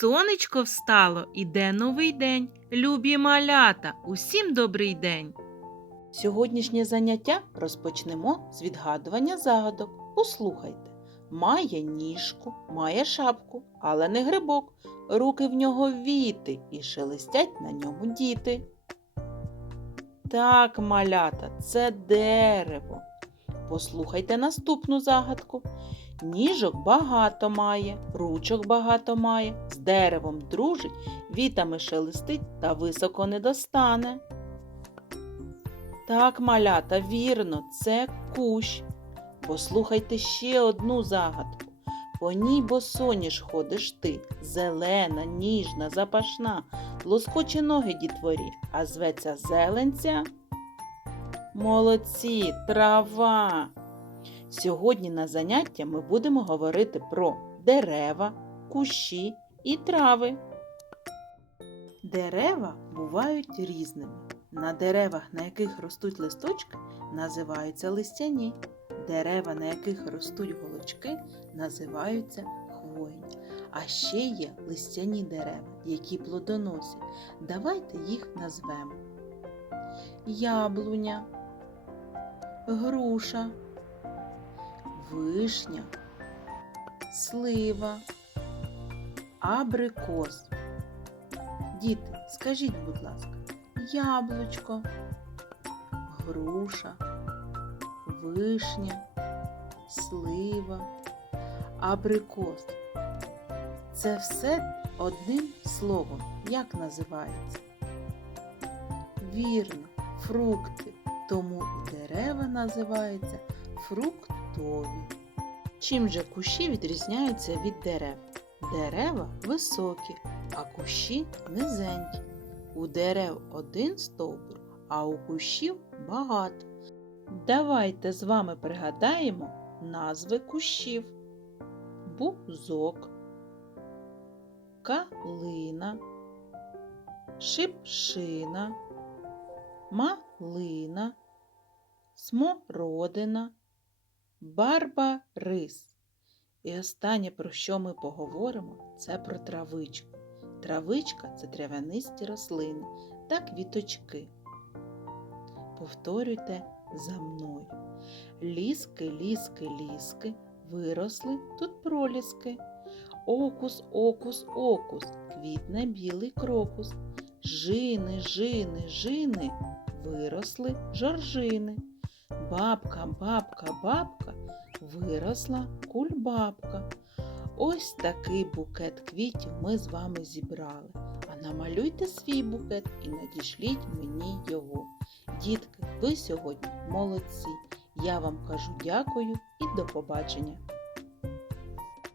Сонечко встало, іде новий день. Любі малята, усім добрий день! Сьогоднішнє заняття розпочнемо з відгадування загадок. Послухайте. Має ніжку, має шапку, але не грибок. Руки в нього віти і шелестять на ньому діти. Так, малята, це дерево. Послухайте наступну загадку. Ніжок багато має, ручок багато має, з деревом дружить, вітами шелестить та високо не достане. Так, малята, вірно, це кущ. Послухайте ще одну загадку. По ній босоніж ходиш ти, зелена, ніжна, запашна, лоскоче ноги дітворі, а зветься зеленця. Молодці, трава! Сьогодні на заняття ми будемо говорити про дерева, кущі і трави. Дерева бувають різними. На деревах, на яких ростуть листочки, називаються листяні. Дерева, на яких ростуть голочки, називаються хвойні. А ще є листяні дерева, які плодоносять. Давайте їх назвемо. Яблуня, груша, вишня, слива, абрикос. Діти, скажіть, будь ласка, яблучко, груша, вишня, слива, абрикос. Це все одним словом. Як називається? Вірно, фрукти. Тому і дерева називаються фруктові. Чим же кущі відрізняються від дерев? Дерева високі, а кущі низенькі. У дерев один стовбур, а у кущів багато. Давайте з вами пригадаємо назви кущів. Бузок, калина, шипшина, малина, смородина, барбарис. І останнє, про що ми поговоримо, це про травичку. Травичка – це трав'янисті рослини та квіточки. Повторюйте за мною. Ліски, ліски, ліски, виросли тут проліски. Окус, окус, окус, квітне білий крокус. Жини, жини, жини, виросли жоржини. Бабка, бабка, бабка, виросла кульбабка. Ось такий букет квітів ми з вами зібрали. А намалюйте свій букет і надішліть мені його. Дітки, ви сьогодні молодці. Я вам кажу дякую і до побачення.